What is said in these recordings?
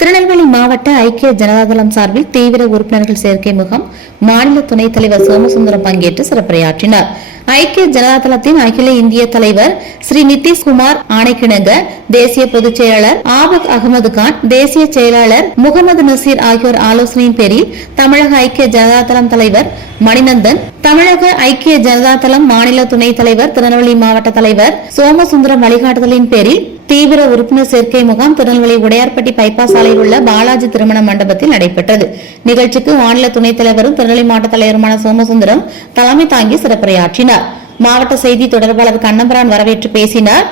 திருநெல்வேலி மாவட்ட ஐக்கிய ஜனதாதளம் சார்பில் தீவிர உறுப்பினர்கள் சேர்க்கை முகாம் மாநில துணைத் தலைவர் சோமசுந்தரம் பங்கேற்று சிறப்புரையாற்றினார். ஐக்கிய ஜனதாதளத்தின் அகில இந்திய தலைவர் ஸ்ரீ நிதிஷ்குமார் ஆணைக்கிணங்க தேசிய பொதுச் செயலாளர் ஆபக் அகமது கான், தேசிய செயலாளர் முகமது நசீர் ஆகியோர் ஆலோசனையின் பேரில் தமிழக ஐக்கிய ஜனதாதளம் தலைவர் மணிநந்தன், தமிழக ஐக்கிய ஜனதாதளம் மாநில துணைத் தலைவர் திருநெல்வேலி மாவட்ட தலைவர் சோமசுந்தரம் வழிகாட்டுதலின் பேரில் தீவிர உறுப்பினர் சேர்க்கை முகாம் திருநெல்வேலி உடையார்பட்டி பைபாஸ் சாலையில் உள்ள பாலாஜி திருமண மண்டபத்தில் நடைபெற்றது. நிகழ்ச்சிக்கு மாநில துணைத் தலைவரும் திருநெல்வேலி மாவட்ட தலைவருமான சோமசுந்தரம் தலைமை தாங்கி சிறப்புரையாற்றினார். மாவட்ட செய்தி தொடர்பாளர் கண்ணம்பரான் வரவேற்று பேசினார்.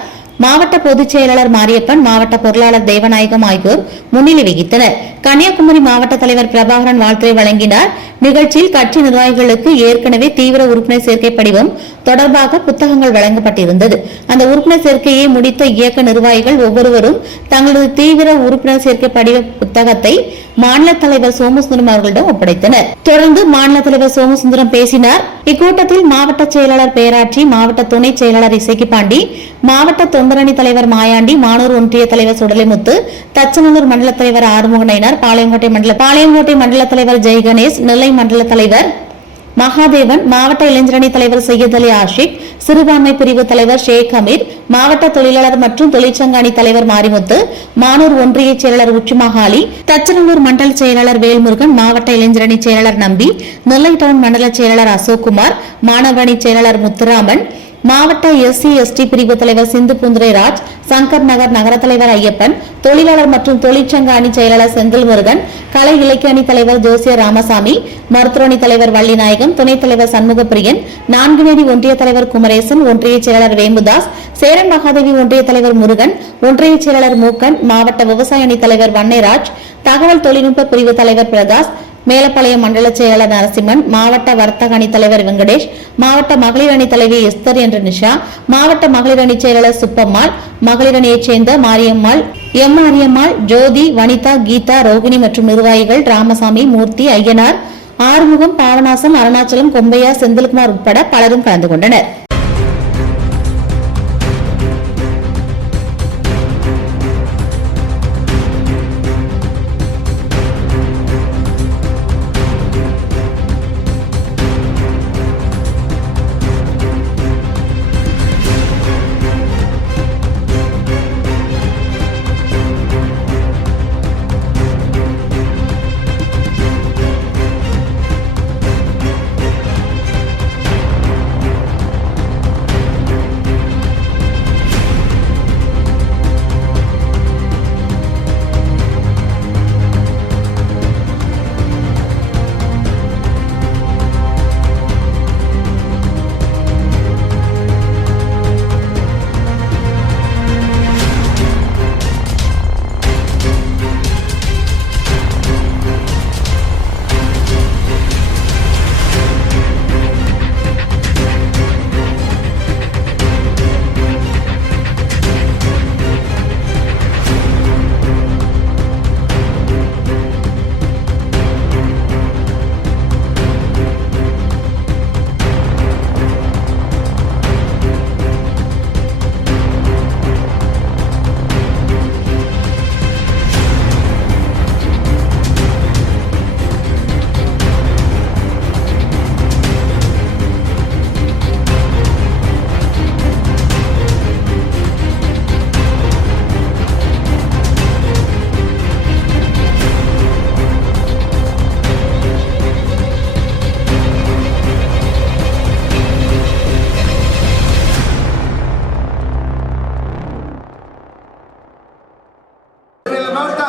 மாவட்ட பொதுச் செயலாளர் மாரியப்பன், மாவட்ட பொருளாளர் தேவநாயகம் ஆகியோர் முன்னிலை வகித்தனர். கன்னியாகுமரி மாவட்ட தலைவர் பிரபாகரன் வாழ்த்துரை வழங்கினார். நிகழ்ச்சியில் கட்சி நிர்வாகிகளுக்கு ஏற்கனவே தீவிர உறுப்பினர் சேர்க்கை படிவம் தொடர்பாக புத்தகங்கள் வழங்கப்பட்டிருந்தது. அந்த உறுப்பினர் சேர்க்கையை முடித்த இயக்க நிர்வாகிகள் ஒவ்வொருவரும் தங்களது தீவிர உறுப்பினர் சேர்க்கை படிவ புத்தகத்தை மாநில தலைவர் சோமசுந்தரம் அவர்களிடம் ஒப்படைத்தனர். தொடர்ந்து மாநில தலைவர் சோமசுந்தரம் பேசினார். இக்கூட்டத்தில் மாவட்ட செயலாளர் பேராட்சி, மாவட்ட துணை செயலாளர் இசைக்கிபாண்டி, மாவட்ட தொண்டரணி தலைவர் மாயாண்டி, மானூர் ஒன்றிய தலைவர் சுடலைமுத்து, தச்சநல்லூர் மண்டல தலைவர் ஆறுமுக நயினார், பாளையங்கோட்டை மண்டல தலைவர் ஜெய்கணேஷ், நெல்லை மண்டல தலைவர் மகாதேவன், மாவட்ட இளைஞரணி தலைவர் சையத் அலி ஆஷிக், சிறுபான்மை பிரிவு தலைவர் ஷேக் அமீர், மாவட்ட தொழிலாளர் மற்றும் தொழிற்சங்க அணி தலைவர் மாரிமுத்து, மானூர் ஒன்றிய செயலாளர் உச்சிமகாலி, தச்சநல்லூர் மண்டல செயலாளர் வேல்முருகன், மாவட்ட இளைஞரணி செயலாளர் நம்பி, நெல்லை டவுன் மண்டல செயலாளர் அசோக்குமார், மாணவரணி செயலாளர் முத்துராமன், மாவட்ட SC/ST பிரிவு தலைவர் சிந்து புந்துரைராஜ், சங்கர் நகர் நகர தலைவர் ஐயப்பன், தொழிலாளர் மற்றும் தொழிற்சங்க அணி செயலாளர் செந்தில் முருகன், கலை இலக்கிய அணி தலைவர் ஜோசியர் ராமசாமி, மருத்துவ அணி தலைவர் வள்ளிநாயகம், துணைத் தலைவர் சண்முகப்பிரியன், நான்குநேரி ஒன்றிய தலைவர் குமரேசன், ஒன்றிய செயலாளர் வேம்புதாஸ், சேரன் மகாதேவி ஒன்றிய தலைவர் முருகன், ஒன்றிய செயலாளர் மூக்கன், மாவட்ட விவசாய அணி தலைவர் வன்னைராஜ், தகவல் தொழில்நுட்ப பிரிவு தலைவர் பிரகாஷ், மேலப்பாளையம் மண்டல செயலாளர் நரசிம்மன், மாவட்ட வர்த்தக அணி தலைவர் வெங்கடேஷ், மாவட்ட மகளிர் அணி தலைவி எஸ்தர் என்ற நிஷா, மாவட்ட மகளிர் அணி செயலாளர் சுப்பம்மாள், மகளிர் அணியைச் சேர்ந்த மாரியம்மாள், மாரியம்மாள், ஜோதி, வனிதா, கீதா, ரோகிணி மற்றும் நிர்வாகிகள் ராமசாமி, மூர்த்தி, ஐயனார், ஆறுமுகம், பாவநாசம், அருணாச்சலம், கொம்பையா, செந்தில்குமார் உட்பட பலரும் கலந்து கொண்டனர்.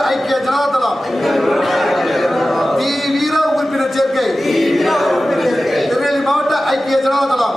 ஐக்கிய ஜனதாதளம் தீவிர உறுப்பினர் சேர்க்கை, திருநெல்வேலி மாவட்ட ஐக்கிய ஜனதாதளம்